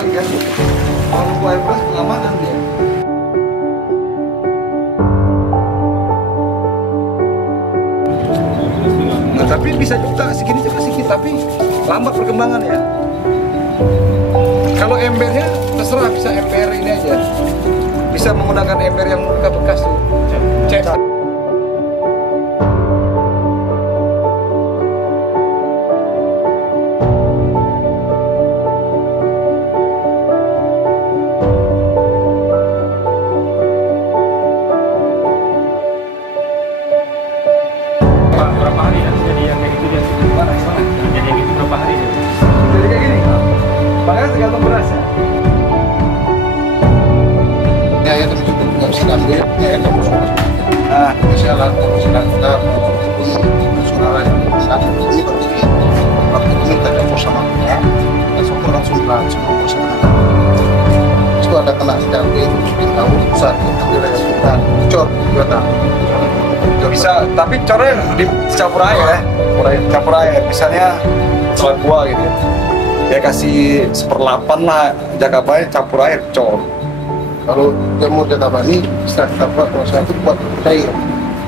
lagi kan. Kalau nunggu air panas kelamaan dia. Nah, tapi bisa juga segini juga sedikit, tapi lambat perkembangan ya. Kalau embernya terserah, bisa ember ini aja. Bisa menggunakan ember yang bekas tuh. Cek. Berapa hari ya jadi yang kayak gitu dia? Jadi yang itu berapa hari ya? Jadi kayak gini. Makanya tergantung beras ya. Ya, ya tentu nggak bisa diambil ya kamu semua. Nah, Misalnya kalau sedang kita suara yang besar ini berdiri waktu ini kita dapur sama kita semua langsung semua bersama. Itu ada kena cabai kita tahu besar kita kira kita cor juga tak. bisa, tapi cornya dicampur air ya. Campur air, misalnya selai buah gitu ya. Ya kasih 1/8 lah jakabai, campur air, cor. Kalau jamur jakabani bisa dapat proses itu buat cair.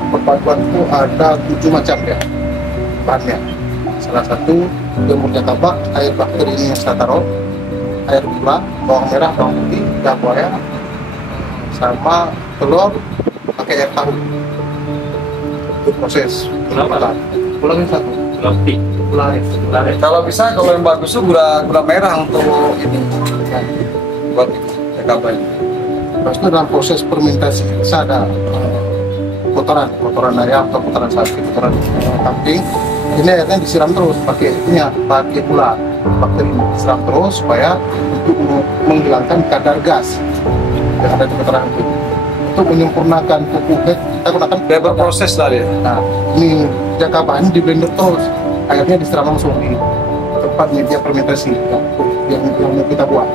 Perpaduan itu ada 7 macam ya bahannya. Salah satu jamur jakaba, air bakteri ini satarol, air gula, bawang merah, bawang putih, jagoya, sama telur, pakai air tahu. Itu proses. Kenapa? Pulangnya satu. Lebih. Pulang ya. Kalau bisa, kalau yang bagus tuh gula merah untuk ini, buat jakabai. Terus itu dalam proses fermentasi bisa ada kotoran ayam atau kotoran sapi, kotoran kambing. Ini airnya disiram terus pakai gula bakteri ini disiram terus supaya untuk menghilangkan kadar gas yang ada di kotoran itu. Untuk menyempurnakan pupuk kita gunakan Dia berproses tadi. Nah, ini jakaba ini di blender terus, airnya disiram langsung di tempat media fermentasi yang mau kita buat.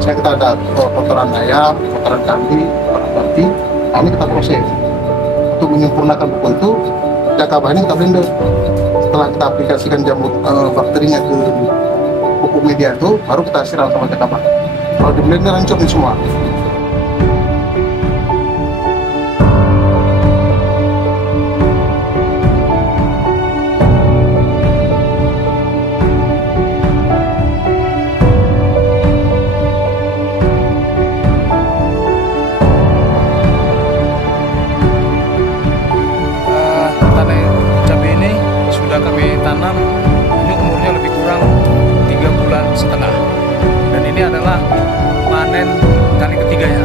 Saya kita ada kotoran ayam, kotoran kambing, kotoran babi, nah ini kita proses. Untuk menyempurnakan pupuk itu, jakaba ini kita blender. Setelah kita aplikasikan jamur bakterinya ke pupuk media itu, baru kita siram sama jakaba. Kalau di blender hancur ini semua. Kami tanam ini umurnya lebih kurang 3,5 bulan, dan ini adalah panen kali ketiga ya.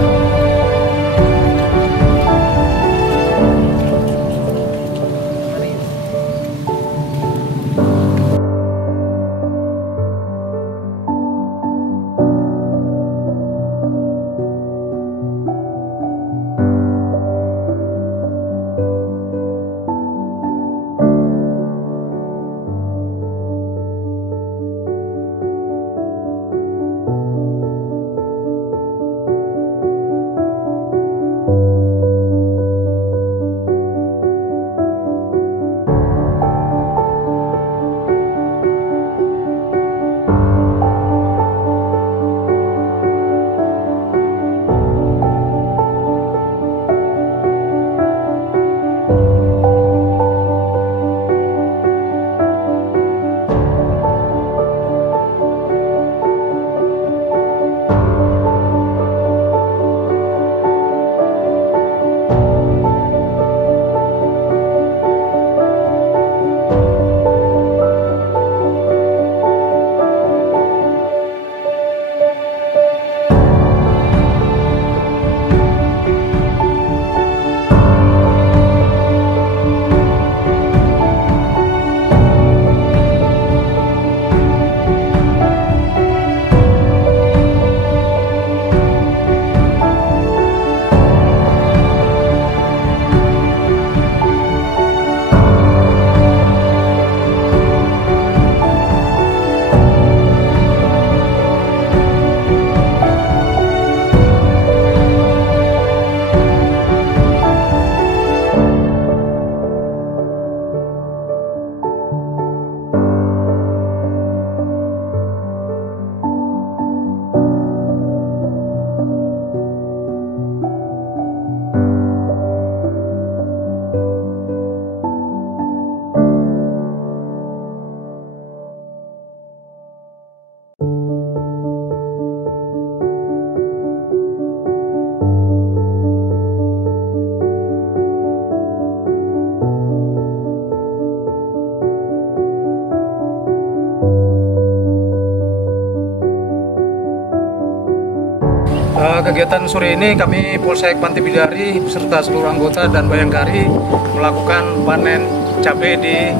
Kegiatan sore ini kami Polsek Pantai Bidari beserta seluruh anggota dan Bayangkari melakukan panen cabai di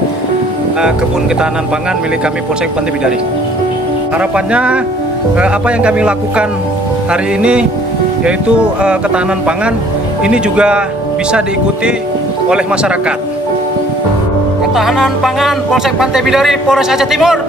kebun ketahanan pangan milik kami Polsek Pantai Bidari. Harapannya apa yang kami lakukan hari ini yaitu ketahanan pangan ini juga bisa diikuti oleh masyarakat. Ketahanan pangan Polsek Pantai Bidari, Polres Aceh Timur.